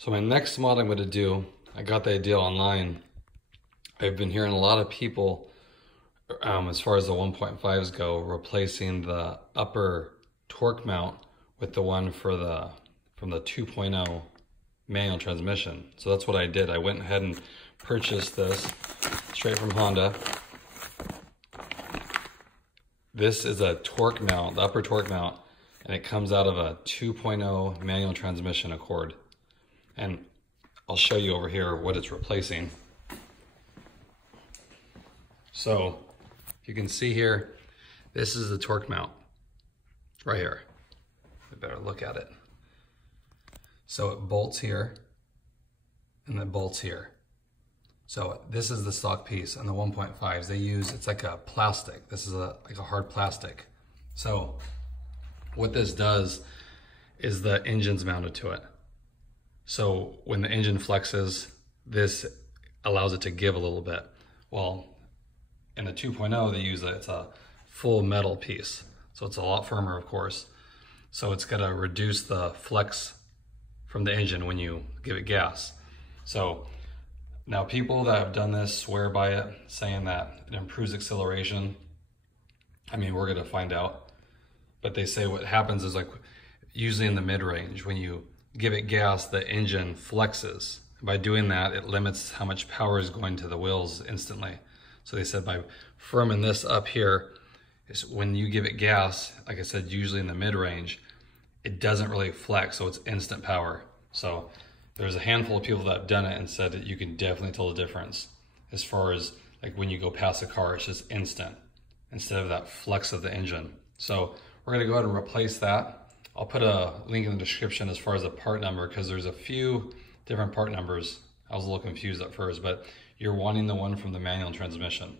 So my next mod I'm going to do, I got the idea online. I've been hearing a lot of people, as far as the 1.5s go, replacing the upper torque mount with the one for from the 2.0 manual transmission. So that's what I did. I went ahead and purchased this straight from Honda. This is a torque mount, the upper torque mount, and it comes out of a 2.0 manual transmission Accord. And I'll show you over here what it's replacing. So you can see here, this is the torque mount right here. We better look at it. So it bolts here and it bolts here. So this is the stock piece. On the 1.5s they use, it's like a plastic. This is like a hard plastic. So what this does is the engine's mounted to it. So when the engine flexes, this allows it to give a little bit. Well, in the 2.0 they use it's a full metal piece. So it's a lot firmer, of course. So it's gonna reduce the flex from the engine when you give it gas. So now people that have done this swear by it, saying that it improves acceleration. I mean, we're gonna find out. But they say what happens is, like, usually in the mid-range, when you give it gas, the engine flexes. By doing that, it limits how much power is going to the wheels instantly. So they said by firming this up here, is when you give it gas, like I said, usually in the mid-range, it doesn't really flex, so it's instant power. So there's a handful of people that have done it and said that you can definitely tell the difference. As far as like when you go past a car, it's just instant instead of that flex of the engine. So we're gonna go ahead and replace that. I'll put a link in the description as far as the part number, because there's a few different part numbers. I was a little confused at first, but you're wanting the one from the manual transmission.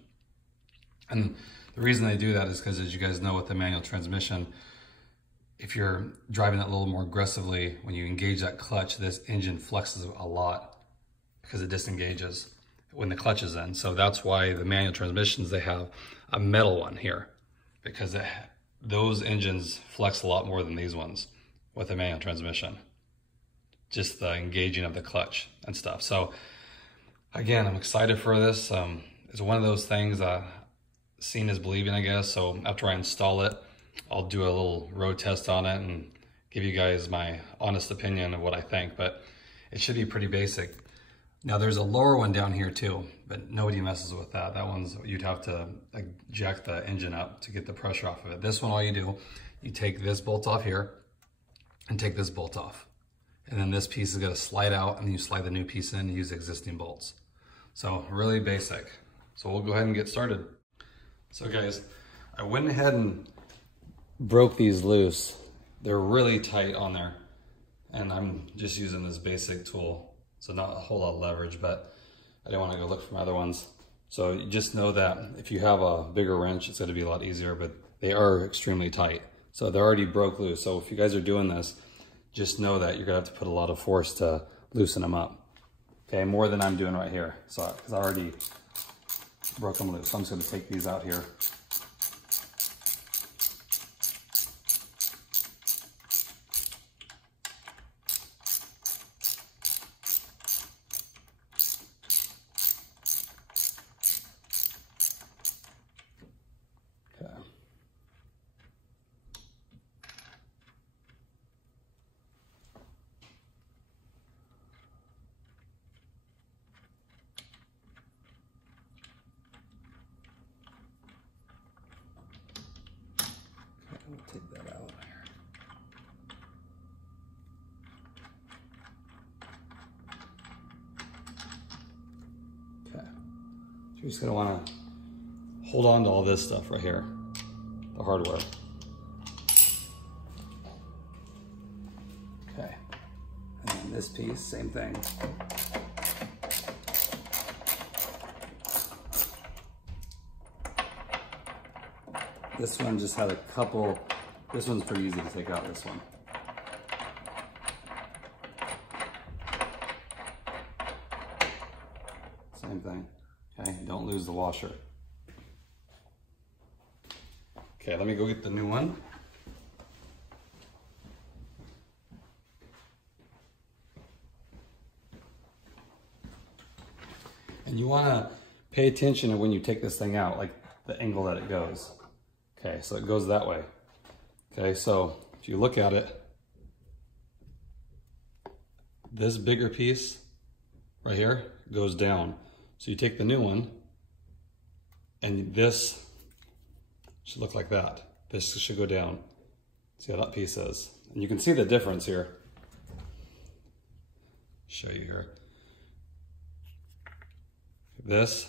And the reason they do that is because, as you guys know, with the manual transmission, if you're driving it a little more aggressively, when you engage that clutch, this engine flexes a lot because it disengages when the clutch is in. So that's why the manual transmissions, they have a metal one here, because those engines flex a lot more than these ones with a manual transmission. Just the engaging of the clutch and stuff. So again, I'm excited for this. It's one of those things, seeing is believing, I guess. So after I install it, I'll do a little road test on it and give you guys my honest opinion of what I think, but it should be pretty basic. Now there's a lower one down here too, but nobody messes with that. That one's, you'd have to like jack the engine up to get the pressure off of it. This one, all you do, you take this bolt off here and take this bolt off. And then this piece is gonna slide out, and then you slide the new piece in and use existing bolts. So really basic. So we'll go ahead and get started. So guys, I went ahead and broke these loose. They're really tight on there. And I'm just using this basic tool. So not a whole lot of leverage, but I didn't want to go look for my other ones. So you just know that if you have a bigger wrench, it's going to be a lot easier, but they are extremely tight. So they're already broke loose. So if you guys are doing this, just know that you're going to have to put a lot of force to loosen them up. Okay, more than I'm doing right here. So, because I already broke them loose. So I'm just going to take these out here. We'll take that out here. Okay. So you're just gonna wanna hold on to all this stuff right here, the hardware. Okay. And then this piece, same thing. This one just had a couple, this one's pretty easy to take out, this one. Same thing, okay? Don't lose the washer. Okay, let me go get the new one. And you wanna pay attention to when you take this thing out, like the angle that it goes. Okay, so it goes that way. Okay, so if you look at it, this bigger piece right here goes down. So you take the new one, and this should look like that. This should go down. See how that piece is. And you can see the difference here. Show you here. This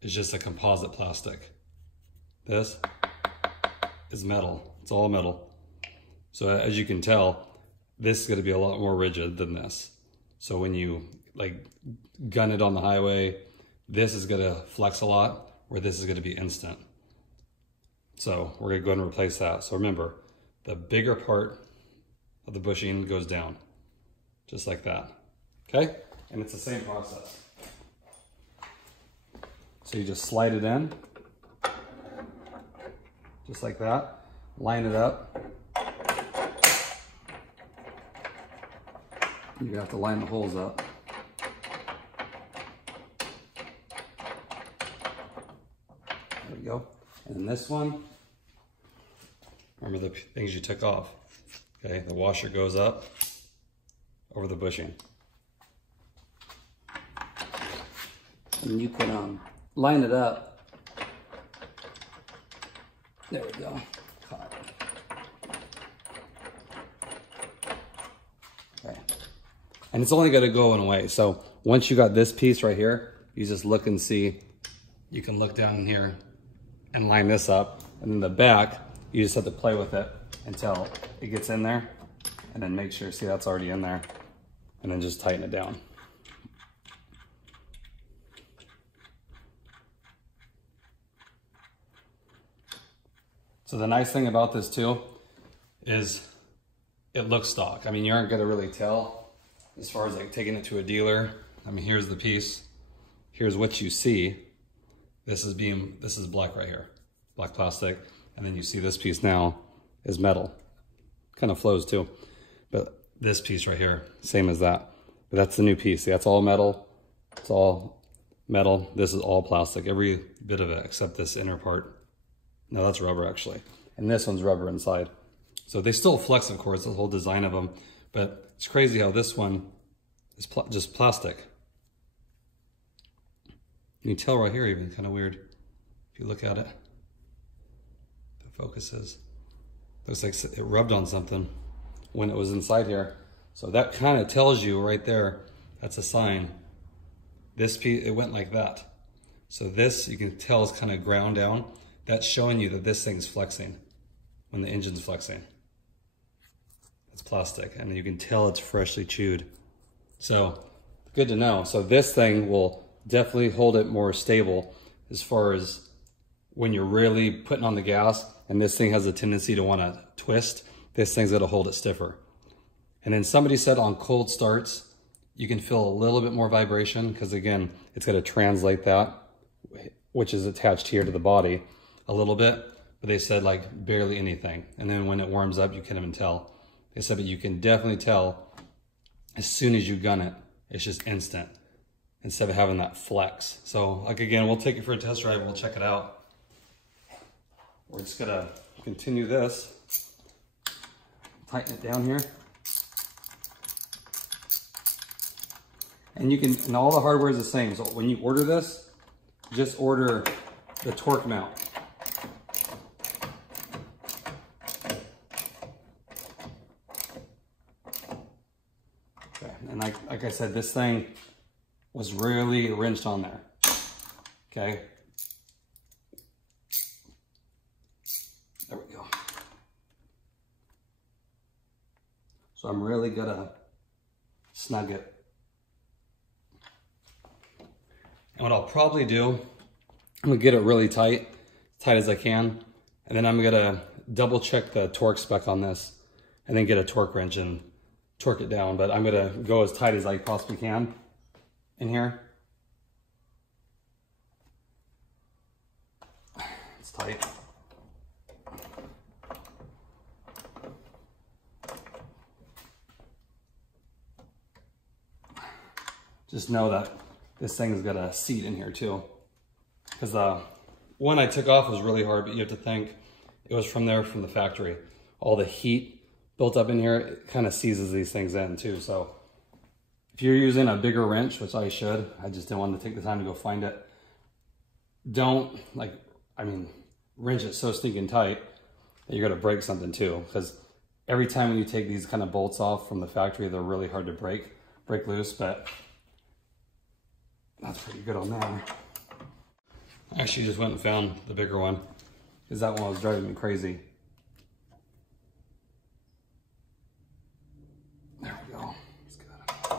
is just a composite plastic. This is metal. It's all metal. So as you can tell, this is going to be a lot more rigid than this. So when you like gun it on the highway, this is going to flex a lot, where this is going to be instant. So we're going to go ahead and replace that. So remember, the bigger part of the bushing goes down, just like that. Okay? And it's the same process. So you just slide it in, just like that. Line it up. You have to line the holes up. There we go. And then this one, remember the things you took off. Okay, the washer goes up over the bushing. And you can line it up. There we go. Caught. Okay. And it's only going to go in a way. So once you got this piece right here, you just look and see. You can look down in here and line this up. And then the back, you just have to play with it until it gets in there. And then make sure, see that's already in there. And then just tighten it down. So the nice thing about this too is it looks stock. I mean, you aren't gonna really tell as far as like taking it to a dealer. I mean, here's the piece. Here's what you see. This is black right here, black plastic. And then you see this piece now is metal. Kind of flows too. But this piece right here, same as that. But that's the new piece. See, that's all metal. It's all metal. This is all plastic, every bit of it except this inner part. No, that's rubber actually. And this one's rubber inside. So they still flex, of course, the whole design of them. But it's crazy how this one is just plastic. You can tell right here even, kind of weird. If you look at it, the focus is. Looks like it rubbed on something when it was inside here. So that kind of tells you right there, that's a sign. This piece, it went like that. So this, you can tell, is kind of ground down. That's showing you that this thing's flexing when the engine's flexing. It's plastic, and you can tell it's freshly chewed. So good to know. So this thing will definitely hold it more stable as far as when you're really putting on the gas and this thing has a tendency to want to twist, this thing's going to hold it stiffer. And then somebody said on cold starts, you can feel a little bit more vibration because again, it's going to translate that, which is attached here to the body a little bit, but they said like barely anything. And then when it warms up, you can't even tell. They said, but you can definitely tell as soon as you gun it, it's just instant instead of having that flex. So like again, we'll take it for a test drive. We'll check it out. We're just gonna continue this. Tighten it down here. And you can, and all the hardware is the same. So when you order this, just order the torque mount. Okay, and like I said, this thing was really wrenched on there. Okay. There we go. So I'm really gonna snug it. And what I'll probably do, I'm gonna get it really tight as I can. And then I'm gonna double check the torque spec on this and then get a torque wrench and torque it down. But I'm gonna go as tight as I possibly can in here. It's tight. Just know that this thing's got a seat in here too. Because the one I took off was really hard, but you have to think it was from the factory. All the heat built up in here, it kind of seizes these things in too. So if you're using a bigger wrench, which I should, I just didn't want to take the time to go find it. Don't, wrench it so stinking tight that you're gonna break something too. Because every time when you take these kind of bolts off from the factory, they're really hard to break loose, but that's pretty good on that. I actually just went and found the bigger one because that one was driving me crazy. There we go. That's good.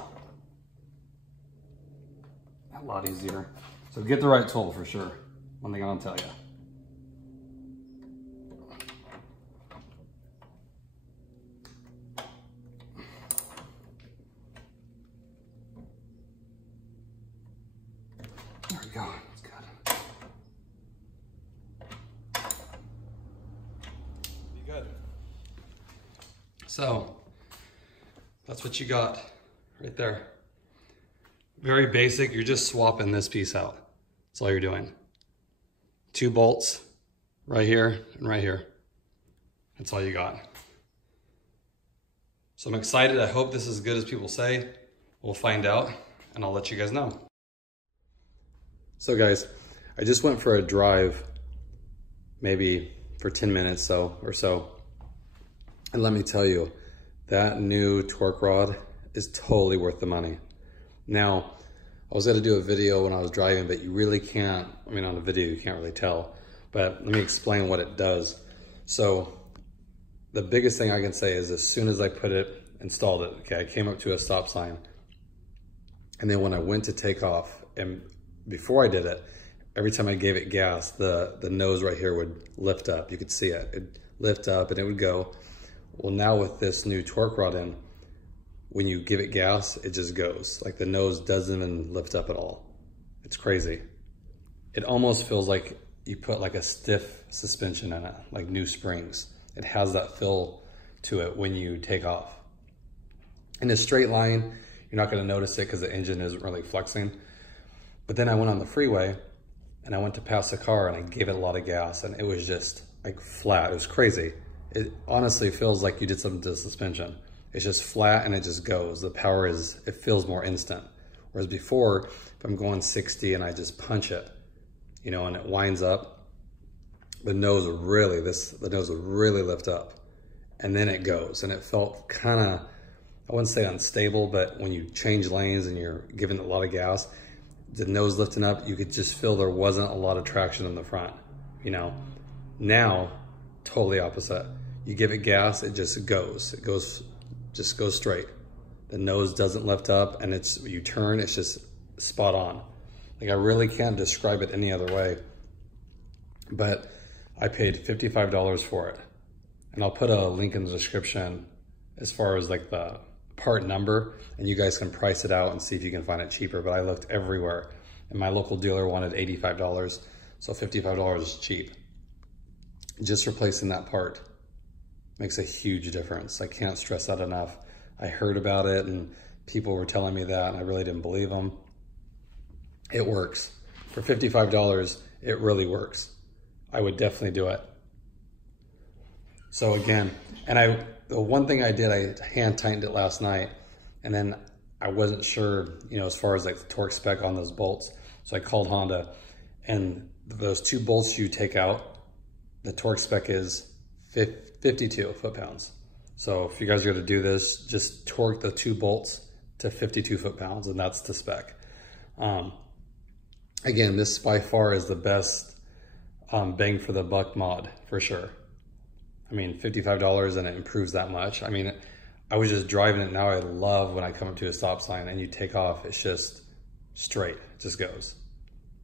A lot easier. So get the right tool for sure. One thing I'll tell you. There we go. That's good. Be good. So that's what you got right there. Very basic. You're just swapping this piece out. That's all you're doing. 2 bolts right here and right here. That's all you got. So I'm excited. I hope this is as good as people say. We'll find out and I'll let you guys know. So guys, I just went for a drive, maybe for 10 minutes or so. And let me tell you, that new torque rod is totally worth the money. Now, I was gonna do a video when I was driving, but you really can't, on a video you can't really tell, but let me explain what it does. So the biggest thing I can say is as soon as I installed it, okay, I came up to a stop sign, and then when I went to take off, and before I did it, every time I gave it gas, the nose right here would lift up. You could see it. It'd lift up and it would go. Well, now with this new torque rod in, when you give it gas, it just goes. Like the nose doesn't even lift up at all. It's crazy. It almost feels like you put like a stiff suspension in it, like new springs. It has that feel to it when you take off. In a straight line, you're not gonna notice it because the engine isn't really flexing. But then I went on the freeway and I went to pass a car and I gave it a lot of gas and it was just like flat. It was crazy. It honestly feels like you did something to the suspension. It's just flat and it just goes. The power it feels more instant. Whereas before, if I'm going 60 and I just punch it, and it winds up, the nose would really lift up and then it goes. And it felt kind of, I wouldn't say unstable, but when you change lanes and you're giving it a lot of gas, the nose lifting up, you could just feel there wasn't a lot of traction in the front, Now, totally opposite. You give it gas, it just goes. It just goes straight. The nose doesn't lift up and you turn, it's just spot on. Like I really can't describe it any other way, but I paid $55 for it. And I'll put a link in the description as far as like the part number, and you guys can price it out and see if you can find it cheaper. But I looked everywhere and my local dealer wanted $85. So $55 is cheap. Just replacing that part makes a huge difference. I can't stress that enough. I heard about it and people were telling me that and I really didn't believe them. It works. For $55, it really works. I would definitely do it. So again, and the one thing I did, I hand tightened it last night and then I wasn't sure, as far as like the torque spec on those bolts. So I called Honda and those 2 bolts you take out, the torque spec is 52 foot-pounds. So if you guys are gonna do this, just torque the 2 bolts to 52 foot-pounds and that's the spec. Again, this by far is the best bang for the buck mod for sure. $55 and it improves that much. I was just driving it now. I love when I come up to a stop sign and you take off, it's just straight, it just goes.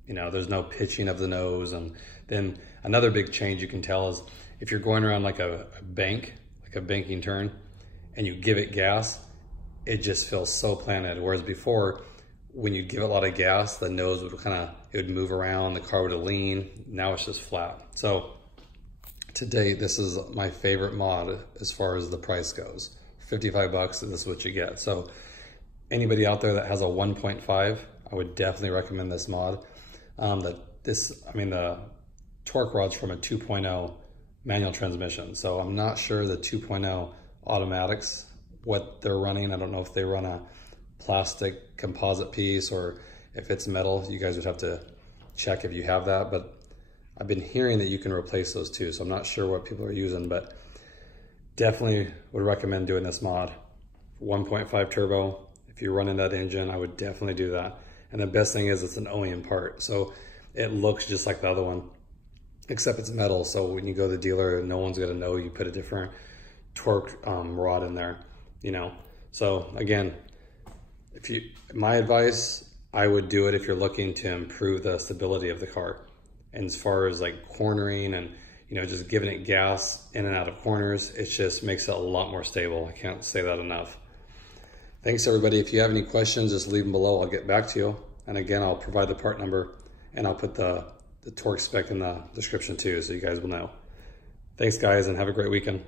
There's no pitching of the nose. And then another big change you can tell is if you're going around like a bank, like a banking turn, and you give it gas, it just feels so planted. Whereas before, when you give it a lot of gas, the nose would it would move around, the car would lean. Now it's just flat. So to date, this is my favorite mod as far as the price goes. $55, this is what you get. So anybody out there that has a 1.5, I would definitely recommend this mod. The torque rod's from a 2.0 manual transmission. So I'm not sure the 2.0 automatics, what they're running. I don't know if they run a plastic composite piece or if it's metal. You guys would have to check if you have that, but I've been hearing that you can replace those too. So I'm not sure what people are using, but definitely would recommend doing this mod. 1.5 turbo. If you're running that engine, I would definitely do that. And the best thing is it's an OEM part. So it looks just like the other one, except it's metal. So when you go to the dealer, no one's gonna know you put a different torque rod in there, you know? So again, my advice, I would do it if you're looking to improve the stability of the car. And as far as like cornering and, you know, just giving it gas in and out of corners, it just makes it a lot more stable. I can't say that enough. Thanks everybody. If you have any questions, just leave them below. I'll get back to you. And again, I'll provide the part number and I'll put the torque spec in the description too, so you guys will know. Thanks guys, and have a great weekend.